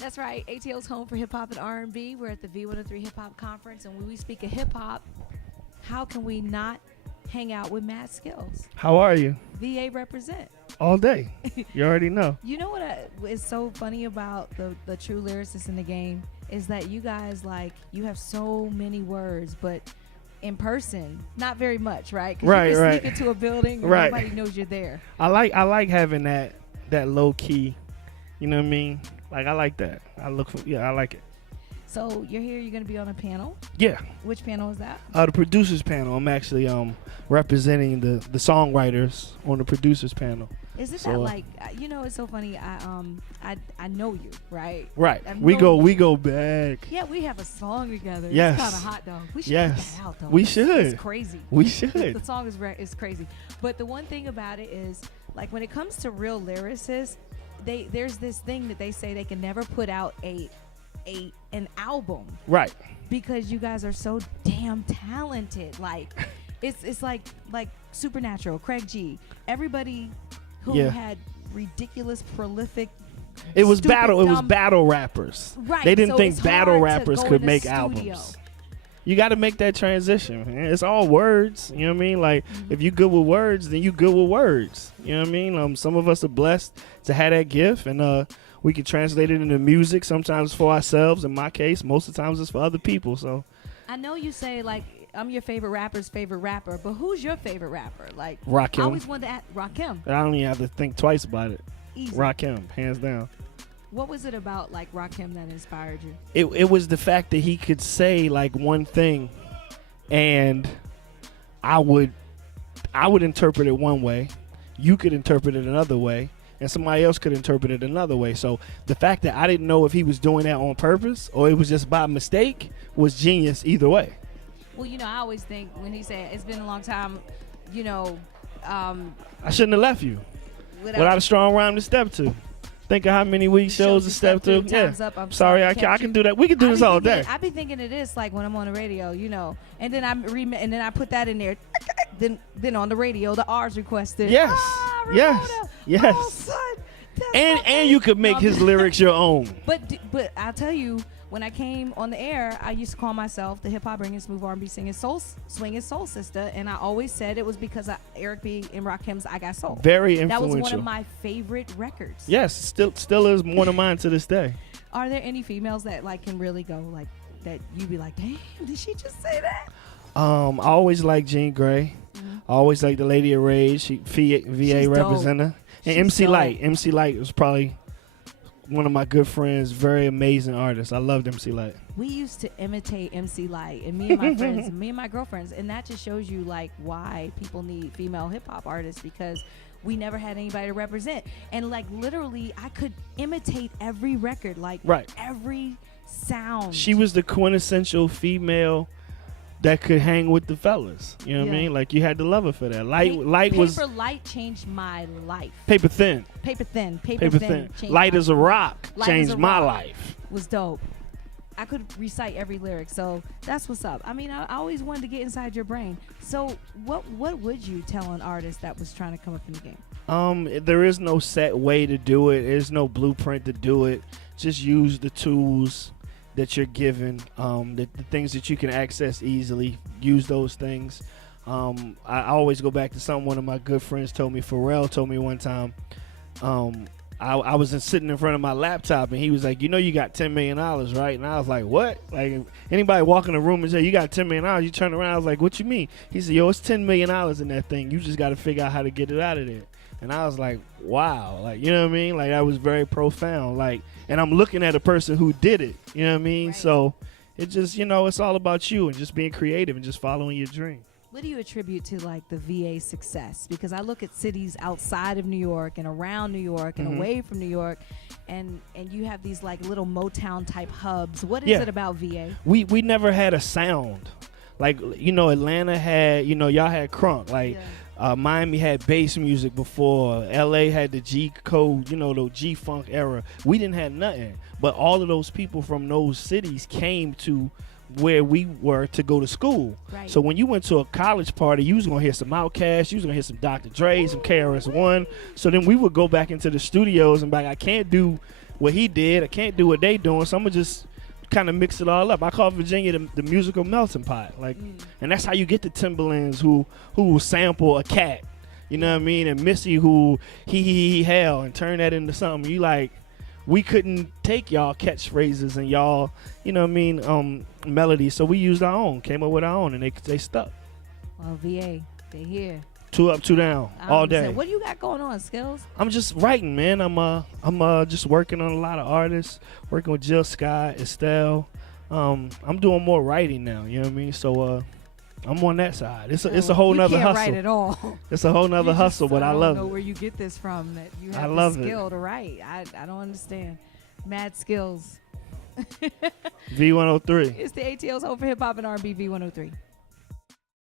That's right. ATL's home for hip hop and R&B. We're at the V-103 Hip Hop Conference, and when we speak of hip hop, how can we not hang out with Mad Skillz? How are you? VA represent. All day. You already know. You know what is so funny about the true lyricists in the game is that you guys, like, you have so many words, but in person, not very much, right? 'Cause right, you can right. sneak into a building and Right. nobody knows you're there. I like having that low key. You know what I mean? Like, I like that. I like it. So you're here. You're going to be on a panel. Yeah. Which panel is that? The producers panel. I'm actually representing the songwriters on the producers panel. Is it that, like, you know, it's so funny. I know you, right? Right. I've We known you. go back. Yeah, we have a song together. Yes. It's kind of hot, though. We should Yes. put that out, though. We should. It's crazy. We should. The song is crazy. But the one thing about it is, like, when it comes to real lyricists, there's this thing that they say they can never put out an album. Right. Because you guys are so damn talented. Like, it's like Supernatural, Craig G. Everybody who had ridiculous, prolific. It was stupid, battle rappers. Right. They didn't so think it's battle hard to rappers go could in the make studio. albums. You got to make that transition, man. It's all words. You know what I mean? Like, if you good with words, then you good with words. You know what I mean? Some of us are blessed to have that gift, and we can translate it into music. Sometimes for ourselves. In my case, most of the times it's for other people. So I know you say, like, I'm your favorite rapper's favorite rapper, but who's your favorite rapper? Like, Rakim. I always wanted to ask Rakim. I don't even have to think twice about it. Easy. Rakim, hands down. What was it about, like, Rakim that inspired you? It was the fact that he could say, like, one thing, and I would interpret it one way, you could interpret it another way, and somebody else could interpret it another way. So the fact that I didn't know if he was doing that on purpose or it was just by mistake was genius either way. Well, you know, I always think when he said it's been a long time, you know, I shouldn't have left you without a strong rhyme to step to. Think of how many week shows to step through. Yeah. I'm sorry, I can do that. We can do this all day. I be thinking of this, like, when I'm on the radio, you know, and then I put that in there. Then on the radio, the R's requested. Yes. Yes. Yes. Oh, son, and you could make his lyrics your own. But I'll tell you, when I came on the air, I used to call myself the hip hop bringing smooth R&B singing swinging soul sister, and I always said it was because of Eric B. and Rakim's "I Got Soul." Very influential. That was one of my favorite records. Yes, still is one of mine to this day. Are there any females that, like, can really go, like, that you be like, damn, did she just say that? I always like Jean Grey. I always like the Lady of Rage. She VA representative. And MC Light. MC Light was probably one of my good friends, very amazing artist. I loved MC Light. We used to imitate MC Light, and me and my friends, me and my girlfriends, and that just shows you, like, why people need female hip hop artists, because we never had anybody to represent. And, like, literally, I could imitate every record, like, every sound. She was the quintessential female that could hang with the fellas. You know what I mean? Like, you had to love her for that. Paper Light changed my life. Paper Thin. Paper Thin. Light as a Rock changed my life. Was dope. I could recite every lyric, so that's what's up. I mean, I always wanted to get inside your brain. So what would you tell an artist that was trying to come up in the game? There is no set way to do it. There's no blueprint to do it. Just use the tools that you're given, the things that you can access easily. Use those things. I always go back to something one of my good friends told me. Pharrell told me one time. I was sitting in front of my laptop, and he was like, "You know, you got $10 million, right?" And I was like, "What?" Like, anybody walk in the room and say, "You got $10 million," you turn around. I was like, "What you mean?" He said, "Yo, it's $10 million in that thing. You just got to figure out how to get it out of there." And I was like, "Wow!" Like, you know what I mean? Like, that was very profound. Like, and I'm looking at a person who did it. You know what I mean? Right. So it just, you know, it's all about you and just being creative and just following your dream. What do you attribute to, like, the VA success? Because I look at cities outside of New York and around New York and away from New York, and you have these, like, little Motown type hubs. What is it about VA? We never had a sound. Like, you know, Atlanta had, you know, y'all had crunk. Like, Miami had bass music before. LA had the G code, you know, the G funk era. We didn't have nothing. But all of those people from those cities came to where we were to go to school. Right. So when you went to a college party, you was gonna hear some Outkast, you was gonna hear some Dr. Dre, some KRS-One. So then we would go back into the studios and be like, I can't do what he did. I can't do what they doing, so I'm gonna just kind of mix it all up. I call Virginia the musical melting pot, like, and that's how you get the Timberlands who will sample a cat, you know what I mean, and Missy who he hell and turn that into something. You like, we couldn't take y'all catchphrases and y'all, you know what I mean, melodies, so we used our own, came up with our own, and they stuck. Well, VA, they here. 2 up, 2 down, all day. What do you got going on, Skillz? I'm just writing, man. I'm just working on a lot of artists, working with Jill Scott, Estelle. I'm doing more writing now, you know what I mean? So I'm on that side. It's a whole nother hustle. You can't write at all. It's a whole nother hustle, but I love it. I don't know where you get this from, that you have the skill to write. I don't understand. Mad Skillz. V-103. It's the ATL's Home for Hip Hop and R&B V-103.